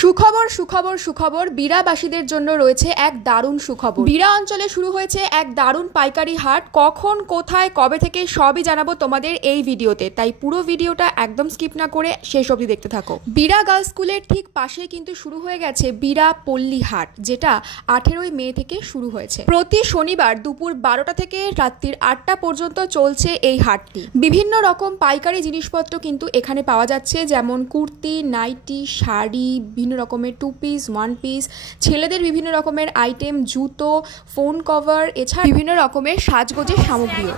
সুখবর সুখবর সুখবর বিড়াবাসীদের জন্য রয়েছে এক দারুণ সুখবর। বিড়া অঞ্চলে শুরু হয়েছে এক দারুণ পাইকারি হাট। কখন, কোথায়, কবে থেকে সবই জানাবো তোমাদের এই ভিডিওতে, তাই পুরো ভিডিওটা একদম স্কিপ না করে শেষ অবধি দেখতে থাকো। বিড়া গার্লস স্কুলের ঠিক পাশে কিন্তু শুরু হয়ে গেছে বিড়া পল্লী হাট, যেটা 18ই মে থেকে শুরু হয়েছে। প্রতি শনিবার দুপুর 12টা থেকে রাত্রির 8টা পর্যন্ত চলছে এই হাটটি। বিভিন্ন রকম পাইকারি জিনিসপত্র কিন্তু এখানে পাওয়া যাচ্ছে, যেমন কুর্তি, নাইটি, শাড়ি, বিভিন্ন রকমের 2 পিস, 1 পিস, ছেলেদের বিভিন্ন রকমের আইটেম, জুতো, ফোন কভার, এছাড়া বিভিন্ন রকমের সাজগোজের সামগ্রীও।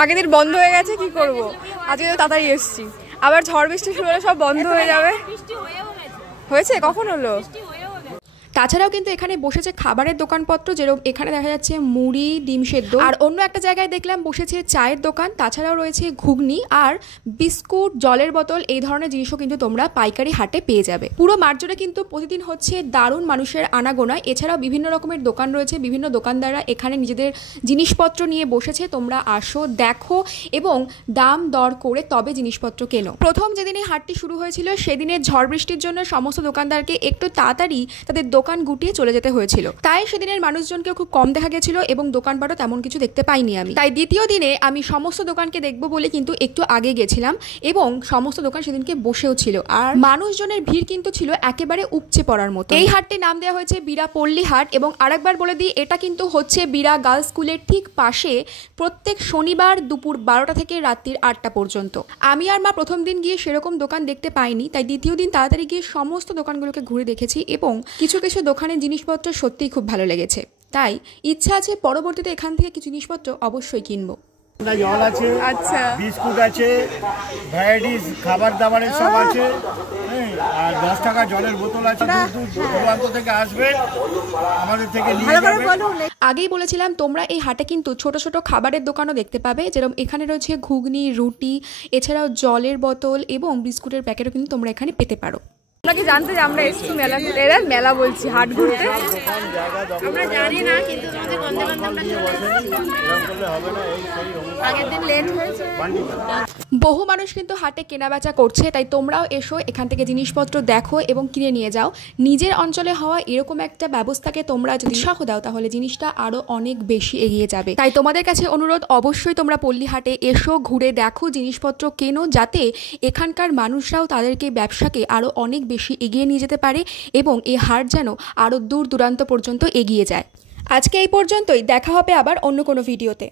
আগের দিন বন্ধ হয়ে গেছে, কি করব, আজকে তো তাড়াতাড়ি এসেছি। আবার ঝড় বৃষ্টি শুরু হলে সব বন্ধ হয়ে যাবে। হয়েছে কখন হলো? তাছাড়াও কিন্তু এখানে বসেছে খাবারের দোকানপত্র, যেরকম এখানে দেখা যাচ্ছে মুড়ি, ডিম সেদ্ধ, আর অন্য একটা জায়গায় দেখলাম বসেছে চায়ের দোকান। তাছাড়াও রয়েছে ঘুগনি আর বিস্কুট, জলের বোতল, এই ধরনের জিনিসও কিন্তু তোমরা পাইকারি হাটে পেয়ে যাবে। পুরো মাঠ জুড়ে কিন্তু প্রতিদিন হচ্ছে দারুণ মানুষের আনাগোনা। এছাড়াও বিভিন্ন রকমের দোকান রয়েছে, বিভিন্ন দোকানদাররা এখানে নিজেদের জিনিসপত্র নিয়ে বসেছে। তোমরা আসো, দেখো এবং দাম দর করে তবে জিনিসপত্র কেনো। প্রথম যেদিনে হাটটি শুরু হয়েছিল সেদিনে ঝড় বৃষ্টির জন্য সমস্ত দোকানদারকে একটু তাড়াতাড়ি তাদের দোকান গুটিয়ে চলে যেতে হয়েছিল, তাই সেদিনের মানুষজনকে খুব কম দেখা গেছিল এবং দোকানপাটও তেমন কিছু দেখতে পাইনি আমি। তাই দ্বিতীয় দিনে আমি সমস্ত দোকানকে দেখবো বলে কিন্তু একটু আগে গেছিলাম এবং সমস্ত দোকান সেদিনকে বসেও ছিল, আর মানুষজনের ভিড় কিন্তু ছিল একেবারে উপচে পড়ার মতো। এই হাটটির নাম দেওয়া হয়েছে বিড়া পল্লী হাট। এবং আরেকবার বলে দিই, এটা কিন্তু হচ্ছে বিড়া গার্লস স্কুলের ঠিক পাশে প্রত্যেক শনিবার দুপুর 12টা থেকে রাত্রির 8টা পর্যন্ত। আমি আর মা প্রথম দিন গিয়ে সেরকম দোকান দেখতে পাইনি, তাই দ্বিতীয় দিন তাড়াতাড়ি গিয়ে সমস্ত দোকানগুলোকে ঘুরে দেখেছি এবং কিছু কিছু দোকানের জিনিসপত্র সত্যিই খুব ভালো লেগেছে। তাই ইচ্ছা আছে পরবর্তীতে এখান থেকে কিছু জিনিসপত্র অবশ্যই কিনবো। জল আছে, আচ্ছা, বিস্কুট আছে, ভ্যারাইটিস খাবার দাবারের সব আছে, আর 10 টাকা জলের বোতল আছে। দূরান্ত থেকে আসবেন, আমাদের থেকে নিয়ে যাবেন। আগেই বলেছিলাম তোমরা এই হাটে কিন্তু ছোট ছোট খাবারের দোকানও দেখতে পাবে, যেরকম এখানে রয়েছে ঘুগনি, রুটি, এছাড়াও জলের বোতল এবং বিস্কুটের প্যাকেটও কিন্তু তোমরা এখানে পেতে পারো। তোমরা কি জানতে যে আমরা এসেছি মেলা ঘুরতে? মেলা বলছি, হাট ঘুরতে। আমরা জানি না, কিন্তু আমাদের বন্ধু-বান্ধবরা চলে এসেছে। আগের দিন লেট হয়েছে। বহু মানুষ কিন্তু হাটে কেনাবেচা করছে, তাই তোমরাও এসো, এখান থেকে জিনিসপত্র দেখো এবং কিনে নিয়ে যাও। নিজের অঞ্চলে হওয়া এরকম একটা ব্যবস্থাকে তোমরা যদি উৎসাহ দাও তাহলে জিনিসটা আরো অনেক বেশি এগিয়ে যাবে। তাই তোমাদের কাছে অনুরোধ, অবশ্যই তোমরা পল্লী হাটে এসো, ঘুরে দেখো, জিনিসপত্র কেনো, যাতে এখানকার মানুষরাও তাদেরকে ব্যবসাকে আরো অনেক বেশি এগিয়ে নিয়ে যেতে পারে এবং এই হাট যেন আরো দূর দূরান্ত পর্যন্ত এগিয়ে যায়। আজকে এই পর্যন্তই, দেখা হবে আবার অন্য কোনো ভিডিওতে।